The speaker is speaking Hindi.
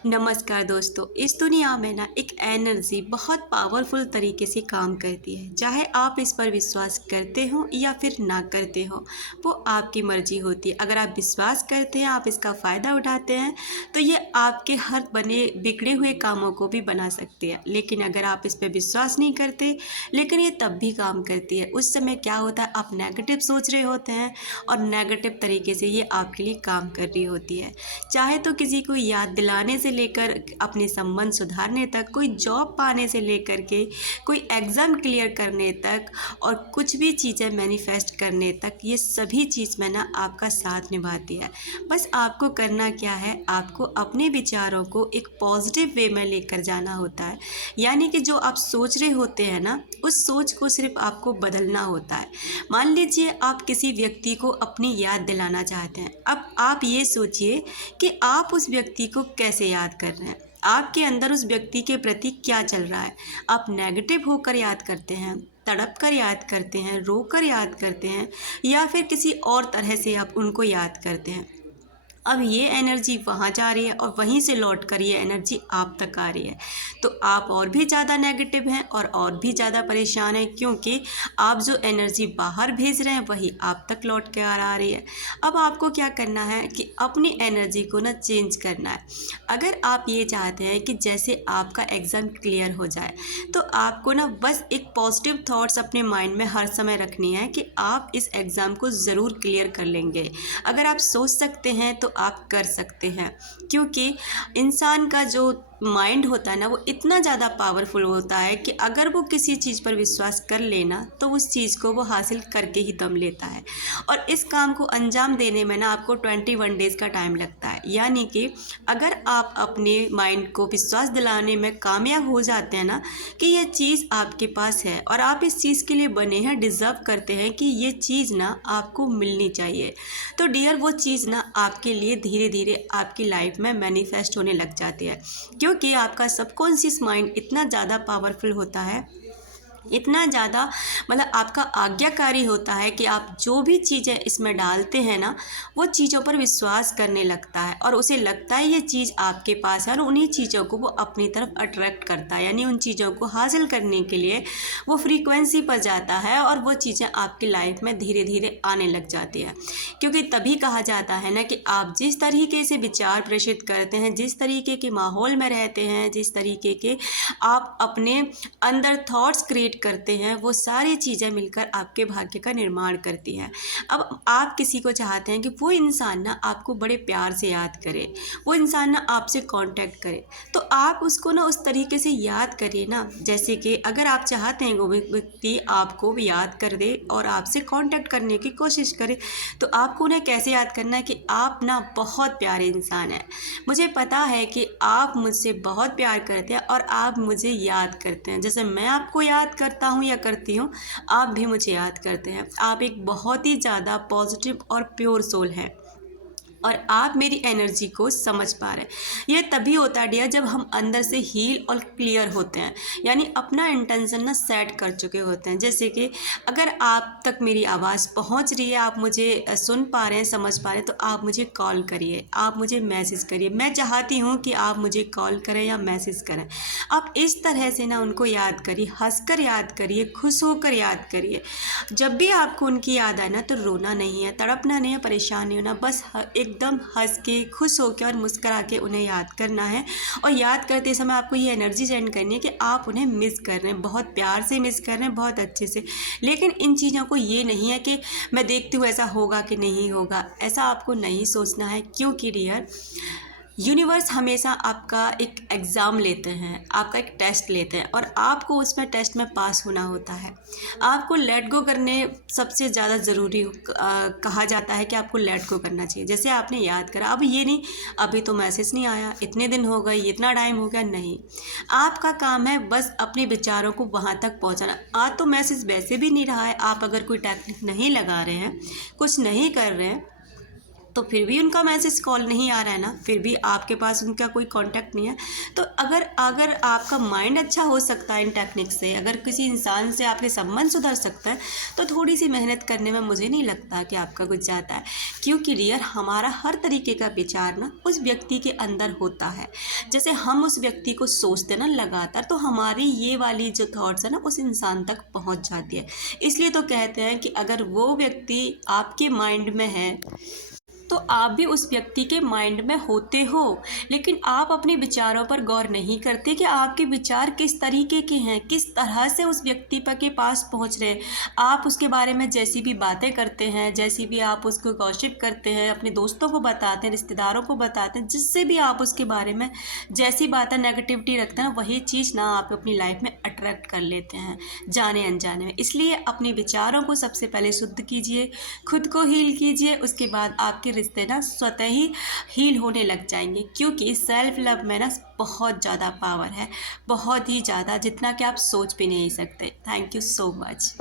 नमस्कार दोस्तों। इस दुनिया में ना एक एनर्जी बहुत पावरफुल तरीके से काम करती है। चाहे आप इस पर विश्वास करते हो या फिर ना करते हो, वो आपकी मर्जी होती है। अगर आप विश्वास करते हैं, आप इसका फ़ायदा उठाते हैं, तो ये आपके हर बने बिगड़े हुए कामों को भी बना सकती है। लेकिन अगर आप इस पर विश्वास नहीं करते, लेकिन ये तब भी काम करती है। उस समय क्या होता है, आप नेगेटिव सोच रहे होते हैं और नेगेटिव तरीके से ये आपके लिए काम कर रही होती है। चाहे तो किसी को याद दिलाने से लेकर अपने संबंध सुधारने तक, कोई जॉब पाने से लेकर के कोई एग्ज़ाम क्लियर करने तक और कुछ भी चीज़ें मैनिफेस्ट करने तक, ये सभी चीज़ में ना आपका साथ निभाती है। बस आपको करना क्या है, आपको अपने विचारों को एक पॉजिटिव वे में लेकर जाना होता है। यानी कि जो आप सोच रहे होते हैं ना, उस सोच को सिर्फ आपको बदलना होता है। मान लीजिए आप किसी व्यक्ति को अपनी याद दिलाना चाहते हैं। अब आप ये सोचिए कि आप उस व्यक्ति को कैसे याद कर रहे हैं, आपके अंदर उस व्यक्ति के प्रति क्या चल रहा है। आप नेगेटिव होकर याद करते हैं, तड़प कर याद करते हैं, रो कर याद करते हैं, या फिर किसी और तरह से आप उनको याद करते हैं। अब ये एनर्जी वहाँ जा रही है और वहीं से लौट कर ये एनर्जी आप तक आ रही है। तो आप और भी ज़्यादा नेगेटिव हैं और भी ज़्यादा परेशान हैं, क्योंकि आप जो एनर्जी बाहर भेज रहे हैं वही आप तक लौट के आ रही है। अब आपको क्या करना है कि अपनी एनर्जी को ना चेंज करना है। अगर आप ये चाहते हैं कि जैसे आपका एग्ज़ाम क्लियर हो जाए, तो आपको ना बस एक पॉजिटिव थॉट्स अपने माइंड में हर समय रखनी है कि आप इस एग्ज़ाम को ज़रूर क्लियर कर लेंगे। अगर आप सोच सकते हैं तो आप कर सकते हैं, क्योंकि इंसान का जो माइंड होता है ना, वो इतना ज़्यादा पावरफुल होता है कि अगर वो किसी चीज़ पर विश्वास कर लेना, तो उस चीज़ को वो हासिल करके ही दम लेता है। और इस काम को अंजाम देने में ना आपको 21 डेज़ का टाइम लगता है। यानी कि अगर आप अपने माइंड को विश्वास दिलाने में कामयाब हो जाते हैं ना कि ये चीज़ आपके पास है और आप इस चीज़ के लिए बने हैं, डिज़र्व करते हैं कि ये चीज़ ना आपको मिलनी चाहिए, तो डियर वो चीज़ ना आपके लिए धीरे धीरे आपकी लाइफ में मैनिफेस्ट होने लग जाती है। क्योंकि आपका सबकॉन्शियस माइंड इतना ज़्यादा पावरफुल होता है, इतना ज़्यादा मतलब आपका आज्ञाकारी होता है कि आप जो भी चीज़ें इसमें डालते हैं ना, वो चीज़ों पर विश्वास करने लगता है और उसे लगता है ये चीज़ आपके पास है, और उन्हीं चीज़ों को वो अपनी तरफ अट्रैक्ट करता है। यानी उन चीज़ों को हासिल करने के लिए वो फ्रीक्वेंसी पर जाता है और वो चीज़ें आपकी लाइफ में धीरे धीरे आने लग जाती है। क्योंकि तभी कहा जाता है ना कि आप जिस तरीके से विचार प्रेषित करते हैं, जिस तरीके के माहौल में रहते हैं, जिस तरीके के आप अपने अंदर थॉट्स क्रिएट करते हैं, वो सारी चीज़ें मिलकर आपके भाग्य का निर्माण करती हैं। अब आप किसी को चाहते हैं कि वो इंसान ना आपको बड़े प्यार से याद करे, वो इंसान ना आपसे कांटेक्ट करे, तो आप उसको ना उस तरीके से याद करिए ना, जैसे कि अगर आप चाहते हैं वो व्यक्ति आपको याद कर दे और आपसे कांटेक्ट करने की कोशिश करे, तो आपको उन्हें कैसे याद करना है कि आप ना बहुत प्यारे इंसान हैं, मुझे पता है कि आप मुझसे बहुत प्यार करते हैं और आप मुझे याद करते हैं। जैसे मैं आपको याद करता हूँ या करती हूँ, आप भी मुझे याद करते हैं। आप एक बहुत ही ज़्यादा पॉजिटिव और प्योर सोल हैं और आप मेरी एनर्जी को समझ पा रहे हैं। ये तभी होता है डियर, जब हम अंदर से हील और क्लियर होते हैं, यानी अपना इंटेंशन ना सेट कर चुके होते हैं। जैसे कि अगर आप तक मेरी आवाज़ पहुंच रही है, आप मुझे सुन पा रहे हैं, समझ पा रहे हैं, तो आप मुझे कॉल करिए, आप मुझे मैसेज करिए। मैं चाहती हूँ कि आप मुझे कॉल करें या मैसेज करें। आप इस तरह से ना उनको याद करिए, हंसकर याद करिए, खुश होकर याद करिए। जब भी आपको उनकी याद आए ना, तो रोना नहीं है, तड़पना नहीं है, परेशान नहीं होना, बस एकदम हंस के, खुश होकर और मुस्करा के उन्हें याद करना है। और याद करते समय आपको ये एनर्जी सेंड करनी है कि आप उन्हें मिस कर रहे हैं, बहुत प्यार से मिस कर रहे हैं, बहुत अच्छे से। लेकिन इन चीज़ों को ये नहीं है कि मैं देखती हूँ ऐसा होगा कि नहीं होगा, ऐसा आपको नहीं सोचना है। क्योंकि डियर, यूनिवर्स हमेशा आपका एक एग्ज़ाम लेते हैं, आपका एक टेस्ट लेते हैं और आपको उसमें टेस्ट में पास होना होता है। आपको लेट गो करने सबसे ज़्यादा ज़रूरी कहा जाता है कि आपको लेट गो करना चाहिए। जैसे आपने याद करा, अब ये नहीं अभी तो मैसेज नहीं आया, इतने दिन हो गए, इतना टाइम हो गया, नहीं। आपका काम है बस अपने विचारों को वहाँ तक पहुँचाना। आज तो मैसेज वैसे भी नहीं रहा है, आप अगर कोई टेक्निक नहीं लगा रहे हैं, कुछ नहीं कर रहे हैं, तो फिर भी उनका मैसेज कॉल नहीं आ रहा है ना, फिर भी आपके पास उनका कोई कांटेक्ट नहीं है। तो अगर अगर आपका माइंड अच्छा हो सकता है इन टेक्निक से, अगर किसी इंसान से आपके संबंध सुधर सकता है, तो थोड़ी सी मेहनत करने में मुझे नहीं लगता कि आपका कुछ जाता है। क्योंकि डियर, हमारा हर तरीके का विचार ना उस व्यक्ति के अंदर होता है। जैसे हम उस व्यक्ति को सोचते ना लगातार, तो हमारी ये वाली जो थॉट्स है ना उस इंसान तक पहुंच जाती है। इसलिए तो कहते हैं कि अगर वो व्यक्ति आपके माइंड में है, तो आप भी उस व्यक्ति के माइंड में होते हो। लेकिन आप अपने विचारों पर गौर नहीं करते कि आपके विचार किस तरीके के हैं, किस तरह से उस व्यक्ति के पास पहुंच रहे हैं। आप उसके बारे में जैसी भी बातें करते हैं, जैसी भी आप उसको गॉसिप करते हैं, अपने दोस्तों को बताते हैं, रिश्तेदारों को बताते हैं, जिससे भी आप उसके बारे में जैसी बातें नेगेटिविटी रखते हैं, वही चीज़ ना आप अपनी लाइफ में अट्रैक्ट कर लेते हैं जाने अनजाने में। इसलिए अपने विचारों को सबसे पहले शुद्ध कीजिए, खुद को हील कीजिए, उसके बाद आपके रिश्ते ना स्वतः ही हील होने लग जाएंगे। क्योंकि सेल्फ लव में ना बहुत ज़्यादा पावर है, बहुत ही ज़्यादा, जितना कि आप सोच भी नहीं सकते। Thank you so much.